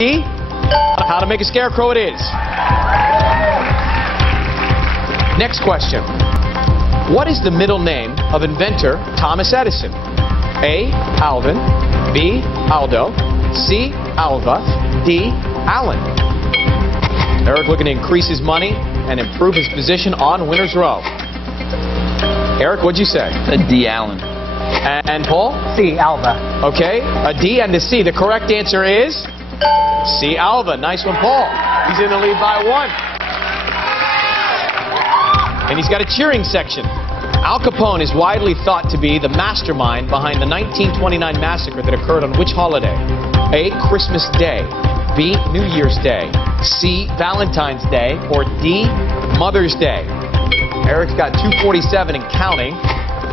D, how to make a scarecrow it is. Next question. What is the middle name of inventor Thomas Edison? A, Alvin, B, Aldo, C, Alva, D, Allen. Eric looking to increase his money and improve his position on winner's row. Eric, what'd you say? D, Allen. And Paul? C, Alva. Okay, a D and a C. The correct answer is C, Alva. Nice one, Paul. He's in the lead by 1. And he's got a cheering section. Al Capone is widely thought to be the mastermind behind the 1929 massacre that occurred on which holiday? A, Christmas Day, B, New Year's Day, C, Valentine's Day, or D, Mother's Day. Eric's got 247 and counting.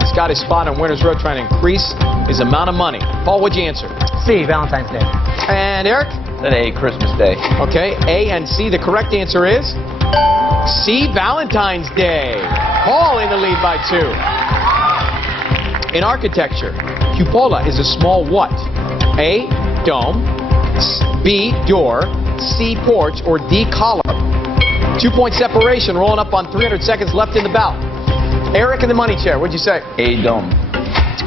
He's got his spot on winner's row trying to increase his amount of money. Paul, what'd you answer? C, Valentine's Day. And Eric? Then A, Christmas Day. Okay, A and C. The correct answer is C, Valentine's Day. Paul in the lead by 2. In architecture, cupola is a small what? A, dome, B, door, C, porch, or D, column. 2-point separation, rolling up on 300 seconds left in the bout. Eric in the money chair, what'd you say? A, dome.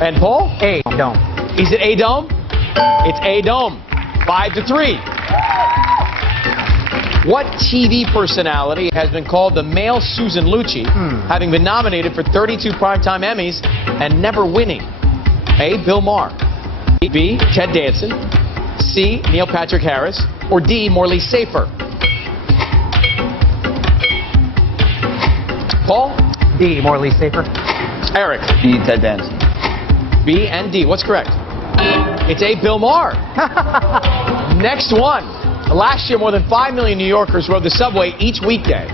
And Paul? A, dome. Is it A, dome? It's A, dome. 5-3. What TV personality has been called the male Susan Lucci, having been nominated for 32 primetime Emmys and never winning? A, Bill Maher, B, Ted Danson, C, Neil Patrick Harris, or D, Morley Safer? Paul? D, Morley Safer. Eric? B, Ted Danson. B and D. What's correct? It's A, Bill Maher. Next one. Last year, more than 5 million New Yorkers rode the subway each weekday,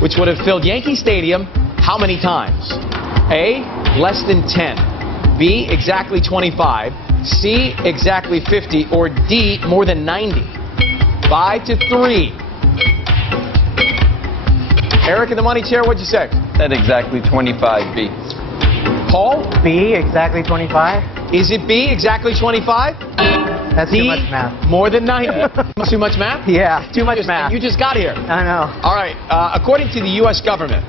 which would have filled Yankee Stadium how many times? A, less than 10. B, exactly 25. C, exactly 50. Or D, more than 90. 5-3. Eric in the money chair, what'd you say? Then exactly 25, B. Paul? B, exactly 25. Is it B, exactly 25? That's D, too much math. More than 90. Too much math? Yeah, too much math. You just got here. I know. All right. According to the U.S. government,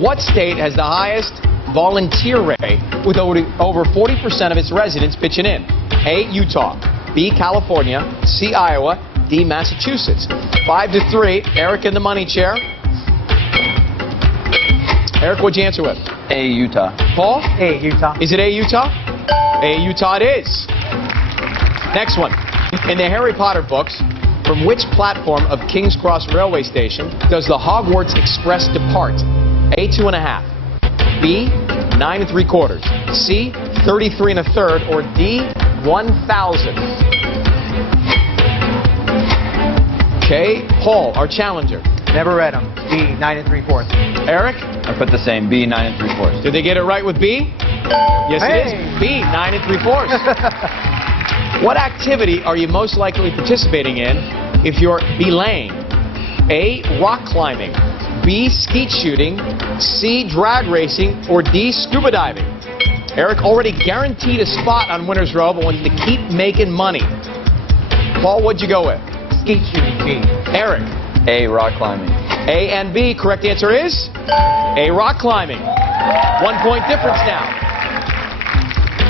what state has the highest volunteer rate with over 40% of its residents pitching in? A, Utah. B, California. C, Iowa. D, Massachusetts. 5-3. Eric in the money chair. Eric, what'd you answer with? A, Utah. Paul? A, Utah. Is it A, Utah? A, Utah it is. Next one. In the Harry Potter books, from which platform of King's Cross Railway Station does the Hogwarts Express depart? A, 2.5. B, 9 3/4. C, 33 1/3. Or D, 1,000. Okay, Paul, our challenger. Never read them. B, 9 3/4. Eric? I put the same, B, 9 3/4. Did they get it right with B? Yes, Hey. it is. B, 9 3/4. What activity are you most likely participating in if you're belaying? A, rock climbing. B, skeet shooting. C, drag racing. Or D, scuba diving? Eric already guaranteed a spot on winner's row, but wants to keep making money. Paul, what'd you go with? Skeet shooting, B. Eric? A, rock climbing. A and B. Correct answer is A, rock climbing. 1 point difference now.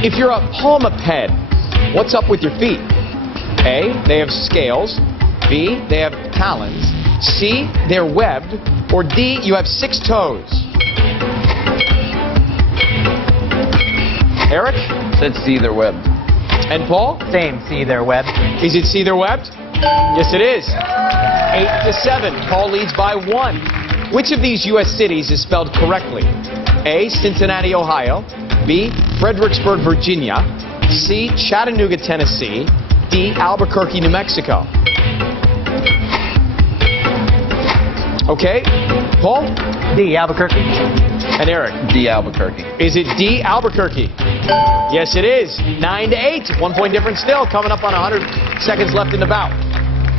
If you're a palmiped, what's up with your feet? A, they have scales. B, they have talons. C, they're webbed. Or D, you have 6 toes. Eric? Said C, they're webbed. And Paul? Same, C, they're webbed. Is it C, they're webbed? Yes, it is. 8-7. Paul leads by 1. Which of these U.S. cities is spelled correctly? A, Cincinnati, Ohio. B, Fredericksburg, Virginia. C, Chattanooga, Tennessee. D, Albuquerque, New Mexico. Okay, Paul? D, Albuquerque. And Eric? D, Albuquerque. Is it D, Albuquerque? Yes, it is. 9-8. 1 point difference still. Coming up on 100 seconds left in the bout.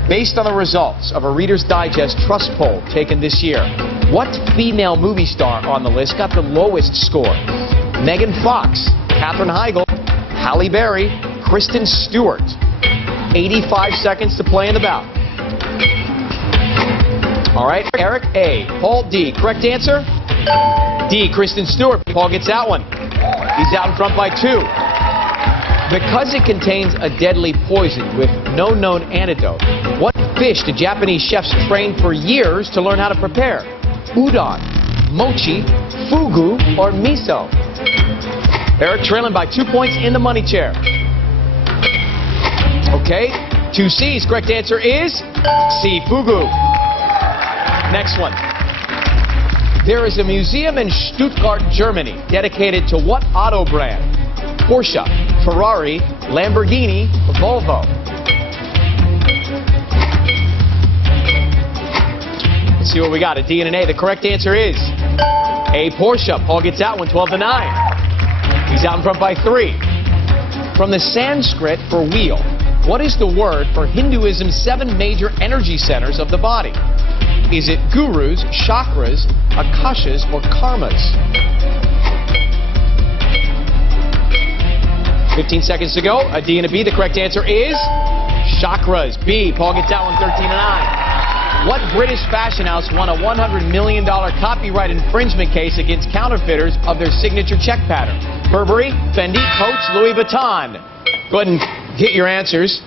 Based on the results of a Reader's Digest Trust poll taken this year, what female movie star on the list got the lowest score? Megan Fox, Katherine Heigl, Halle Berry, Kristen Stewart. 85 seconds to play in the bout. All right, Eric, A. Paul, D. Correct answer? D. Kristen Stewart. Paul gets that one. He's out in front by 2. Because it contains a deadly poison with no known antidote, what fish did Japanese chefs train for years to learn how to prepare? Udon, mochi, fugu, or miso? Eric trailing by 2 points in the money chair. Okay, 2 C's. Correct answer is C, fugu. Next one. There is a museum in Stuttgart, Germany, dedicated to what auto brand? Porsche, Ferrari, Lamborghini, Volvo. Let's see what we got. A D and an A. The correct answer is A, Porsche. Paul gets that one, 12-9. He's out in front by 3. From the Sanskrit for wheel, what is the word for Hinduism's 7 major energy centers of the body? Is it gurus, chakras, akashas, or karmas? 15 seconds to go. A D and a B. The correct answer is chakras. B. Paul gets that one, 13-9. What British fashion house won a $100 million copyright infringement case against counterfeiters of their signature check pattern? Burberry, Fendi, Coach, Louis Vuitton. Go ahead and hit your answers.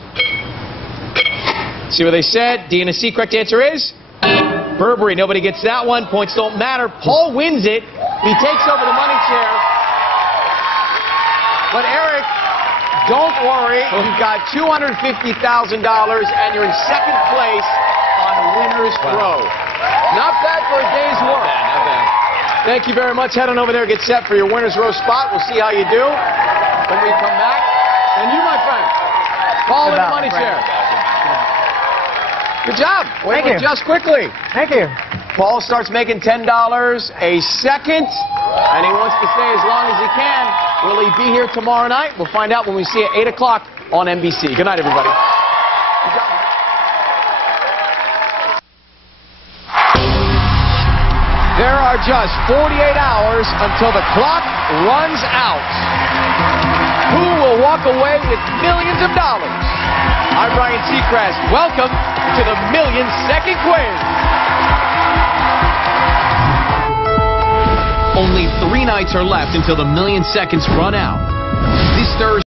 See what they said. D and a C. Correct answer is Burberry. Nobody gets that one. Points don't matter. Paul wins it. He takes over the money chair. But Eric, don't worry. You've got $250,000 and you're in second place on Winner's Row. Not bad for a day's work. Not bad. Thank you very much. Head on over there, get set for your Winner's Row spot. We'll see how you do when we come back. And you, my friend, Paul in the money chair. Good job. Thank you. Just quickly. Thank you. Paul starts making $10 a second, and he wants to stay as long as he can. Will he be here tomorrow night? We'll find out when we see you at 8 o'clock on NBC. Good night, everybody. Good job. There are just 48 hours until the clock runs out. Who will walk away with millions of dollars? I'm Ryan Seacrest. Welcome to the Million-Second Quiz. Only 3 nights are left until the million seconds run out. This Thursday.